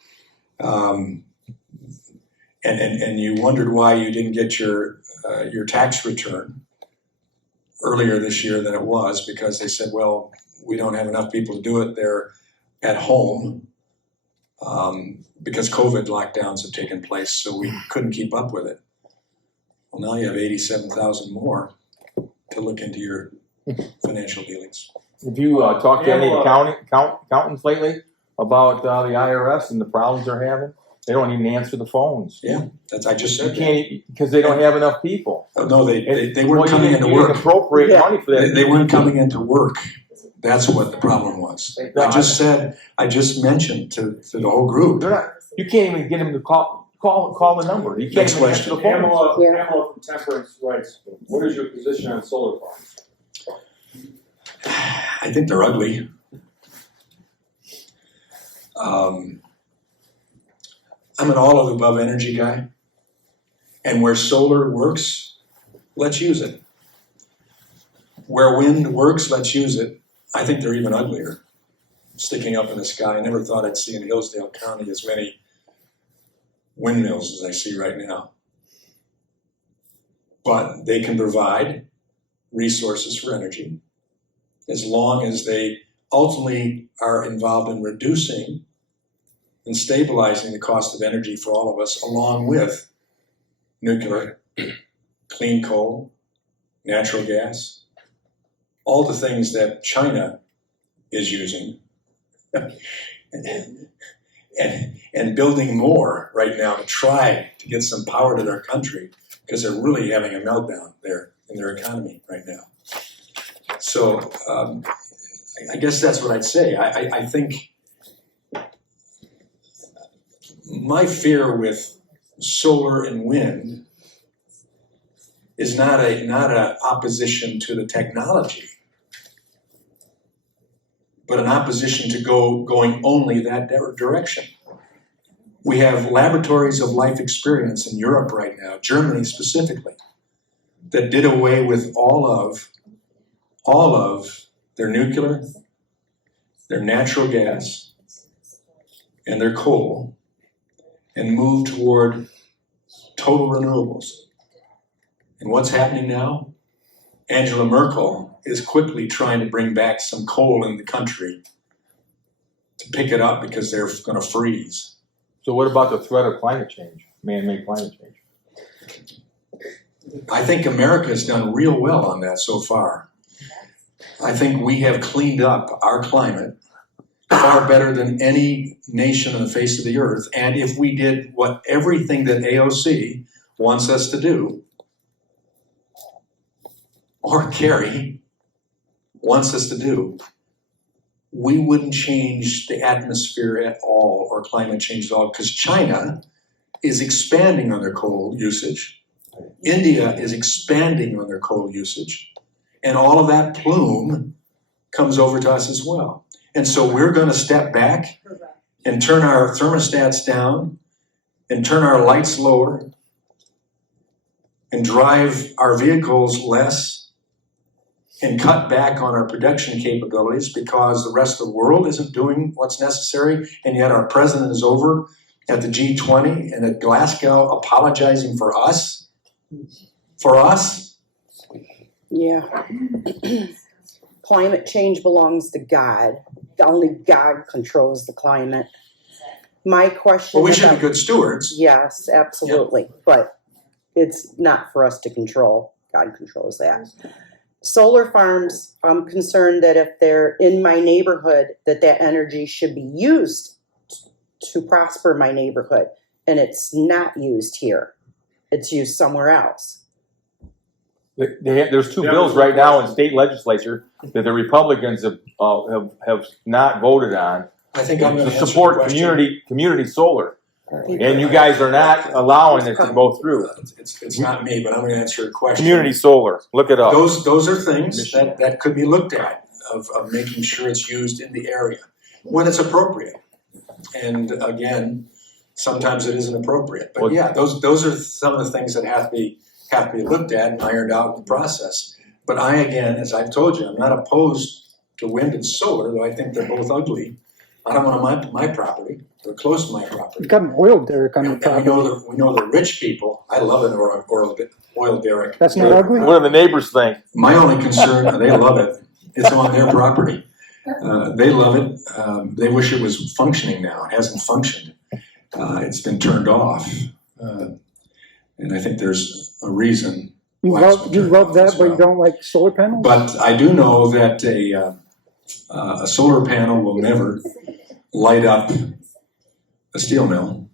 and you wondered why you didn't get your tax return earlier this year than it was, because they said, well, we don't have enough people to do it. They're at home because COVID lockdowns have taken place, so we couldn't keep up with it. Well, now you have 87,000 more to look into your financial dealings. Have you talked to any accountants lately about the IRS and the problems they're having? They don't even answer the phones. Yeah, I just You said can't, because they don't have enough people. that. No, they weren't coming into You work. didn't appropriate money for that. They weren't coming into work. That's what the problem was. I just mentioned to the whole group. They're not, you can't even get them to call the number. You can't Next even answer question. the phone. Pamela from Temperance writes, what is your position on solar farms? I think they're ugly. I'm an all of the above energy guy. And where solar works, let's use it. Where wind works, let's use it. I think they're even uglier. Sticking up in the sky. I never thought I'd see in Hillsdale County as many windmills as I see right now. But they can provide resources for energy as long as they ultimately are involved in reducing and stabilizing the cost of energy for all of us, along with nuclear, clean coal, natural gas, all the things that China is using, and building more right now to try to get some power to their country, because they're really having a meltdown there in their economy right now. So I guess that's what I'd say. I think my fear with solar and wind is not a opposition to the technology. but an opposition to going only that direction. We have laboratories of life experience in Europe right now, Germany specifically, that did away with all of their nuclear, their natural gas, and their coal, and moved toward total renewables. And what's happening now? Angela Merkel is quickly trying to bring back some coal in the country to pick it up because they're going to freeze. So what about the threat of climate change, man-made climate change? I think America has done real well on that so far. I think we have cleaned up our climate far better than any nation on the face of the earth. And if we did everything that AOC wants us to do, or Kerry wants us to do, we wouldn't change the atmosphere at all or climate change at all, because China is expanding on their coal usage. India is expanding on their coal usage. And all of that plume comes over to us as well. And so we're going to step back and turn our thermostats down and turn our lights lower and drive our vehicles less and cut back on our production capabilities because the rest of the world isn't doing what's necessary, and yet our president is over at the G20 and at Glasgow apologizing for us? For us? Yeah. Climate change belongs to God. Only God controls the climate. My question Well, we should be good stewards. Yes, absolutely. But it's not for us to control. God controls that. Solar farms, I'm concerned that if they're in my neighborhood, that energy should be used to prosper my neighborhood. And it's not used here. It's used somewhere else. There's two bills right now in state legislature that the Republicans have not voted on I think I'm going to to answer support the question. community solar. And you guys are not allowing it to go through. It's not me, but I'm going to answer your question. Community solar, look it up. Those are things that could be looked at of making sure it's used in the area when it's appropriate. And again, sometimes it isn't appropriate. But yeah, those are some of the things that have to be looked at and ironed out in the process. But I, again, as I've told you, I'm not opposed to wind and solar, though I think they're both ugly. I don't want my property. They're close to my property. You've got an oil derrick on your And property. we know the rich people. I love an oil derrick. That's not ugly? What do the neighbors think? My only concern, they love it. It's on their property. They love it. They wish it was functioning now. It hasn't functioned. It's been turned off. And I think there's a reason. You why it's been love turned off that, as but you well. don't like solar panels? But I do know that a solar panel will never light up a steel mill,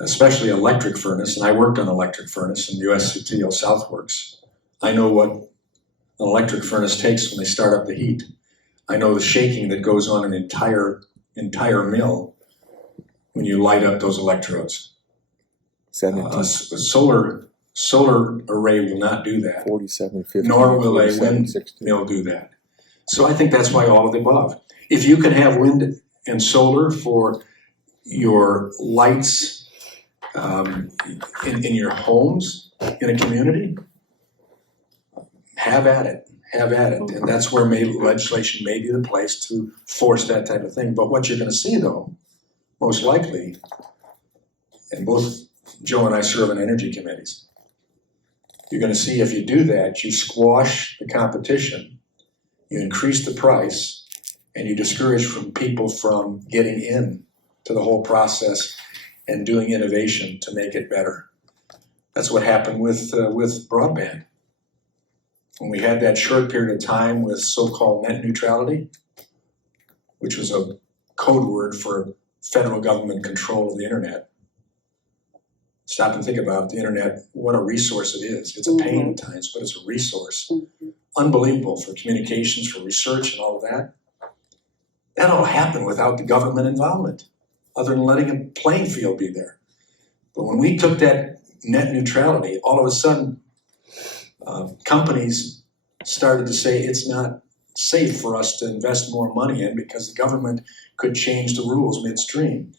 especially electric furnace. And I worked on electric furnace in US Steel Southworks. I know what an electric furnace takes when they start up the heat. I know the shaking that goes on an entire mill when you light up those electrodes. A solar array will not do that, 4750. nor will a wind mill do that. So I think that's why all of the above. If you can have wind and solar for your lights in your homes, in a community, have at it. Have at it. And that's where legislation may be the place to force that type of thing. But what you're going to see, though, most likely, and both Joe and I serve on energy committees, you're going to see if you do that, you squash the competition, you increase the price, and you discourage people from getting in to the whole process and doing innovation to make it better. That's what happened with broadband. When we had that short period of time with so-called net neutrality, which was a code word for federal government control of the internet. Stop and think about the internet, what a resource it is. It's a pain at times, but it's a resource. Unbelievable for communications, for research and all of that. That all happened without the government involvement, other than letting a playing field be there. But when we took that net neutrality, all of a sudden, companies started to say it's not safe for us to invest more money in because the government could change the rules midstream.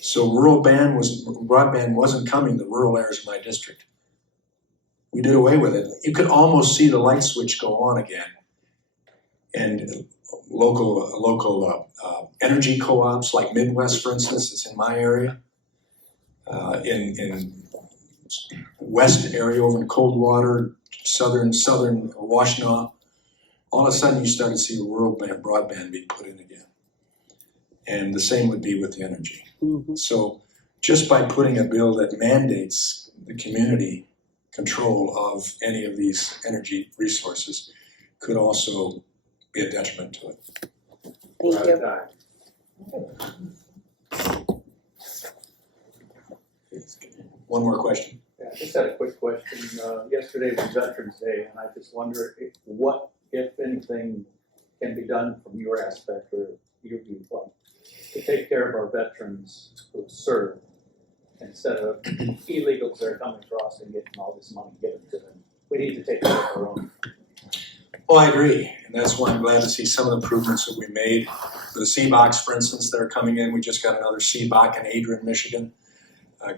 So broadband wasn't coming to rural areas of my district. We did away with it. You could almost see the light switch go on again. And local energy co-ops like Midwest, for instance, it's in my area. In west area over in Coldwater, southern Washtenaw, all of a sudden you start to see rural broadband being put in again. And the same would be with the energy. Mhm. So just by putting a bill that mandates the community control of any of these energy resources could also be a detriment to it. Thank you. One more question. Yeah, I just had a quick question. Yesterday was Veterans Day, and I just wonder what, if anything, can be done from your aspect or your viewpoint to take care of our veterans who serve instead of illegals that are coming across and getting all this money given to them. We need to take care of our own. Well, I agree, and that's why I'm glad to see some of the improvements that we made. For the CBOCs, for instance, that are coming in, we just got another CBOC in Adrian, Michigan,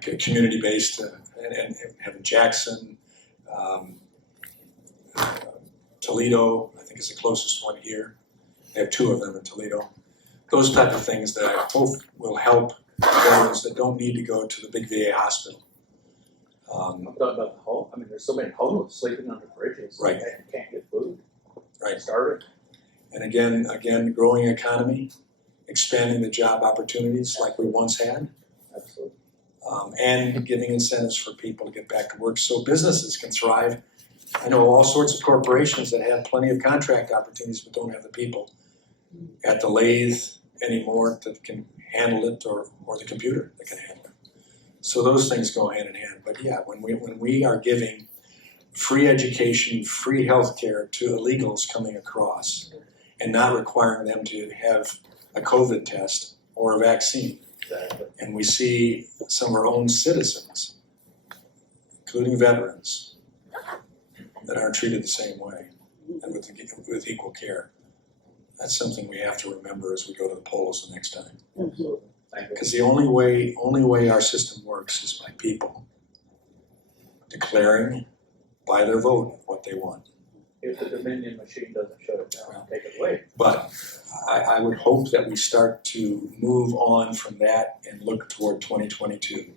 community-based, and having Jackson, Toledo, I think is the closest one here. They have two of them in Toledo. Those type of things that I hope will help veterans that don't need to go to the big VA hospital. I'm talking about the home. I mean, there's so many homeless sleeping under bridges. Right. They can't get food. Right. Starving. And again, growing economy, expanding the job opportunities like we once had. Absolutely. And giving incentives for people to get back to work so businesses can thrive. I know all sorts of corporations that have plenty of contract opportunities but don't have the people at the lathe anymore that can handle it or the computer that can handle it. So those things go hand in hand. But yeah, when we are giving free education, free health care to illegals coming across and not requiring them to have a COVID test or a vaccine, Exactly. and we see some of our own citizens, including veterans, that aren't treated the same way and with equal care. That's something we have to remember as we go to the polls the next time. Absolutely. Thank you. Because the only way our system works is by people declaring by their vote what they want. If the Dominion machine doesn't shut it down, I'll take it away. But I would hope that we start to move on from that and look toward 2022.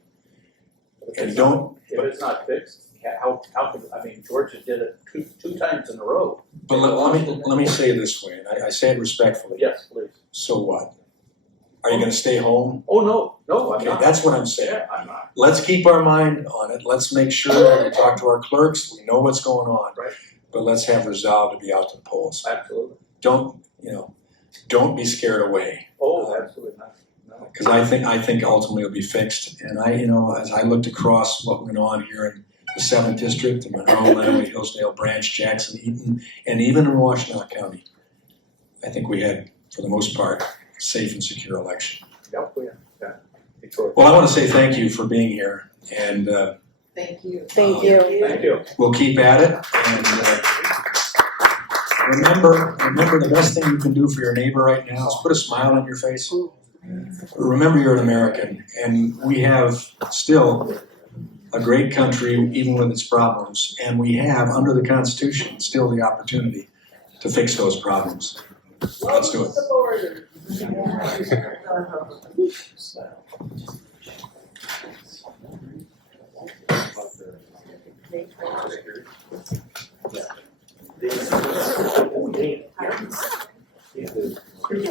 And don't. If it's not fixed, how could, I mean, Georgia did it two times in a row. But let me say it this way, and I say it respectfully. Yes, please. So what? Are you going to stay home? Oh, no, I'm Okay, not. that's what I'm saying. Yeah, I'm not. Let's keep our mind on it. Let's make sure that we talk to our clerks. We know what's going on. Right. But let's have resolve to be out to the polls. Absolutely. Don't be scared away. Oh, absolutely not. No. Because I think ultimately it'll be fixed. And as I looked across what went on here in the 7th District, the Monroe, Langley, Hillsdale, Branch, Jackson, Eaton, and even in Washtenaw County, I think we had, for the most part, a safe and secure election. Yep, yeah. Detroit. Well, I want to say thank you for being here, and Thank you. Thank you. Thank you. we'll keep at it. And remember the best thing you can do for your neighbor right now is put a smile on your face. Remember you're an American, and we have still a great country, even with its problems, and we have, under the Constitution, still the opportunity to fix those problems. Let's do it. Yeah.